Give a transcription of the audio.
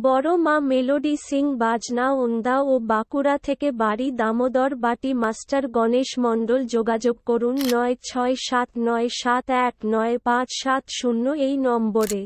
বড় মা মেলোডি সিং বাজনা ওন্দা ও বাঁকুড়া থেকে বাড়ি দামোদর বাটি মাস্টার গণেশ মণ্ডল যোগাযোগ করুন নয় ছয় সাত নয় সাত এক নয় পাঁচ সাত শূন্য এই নম্বরে।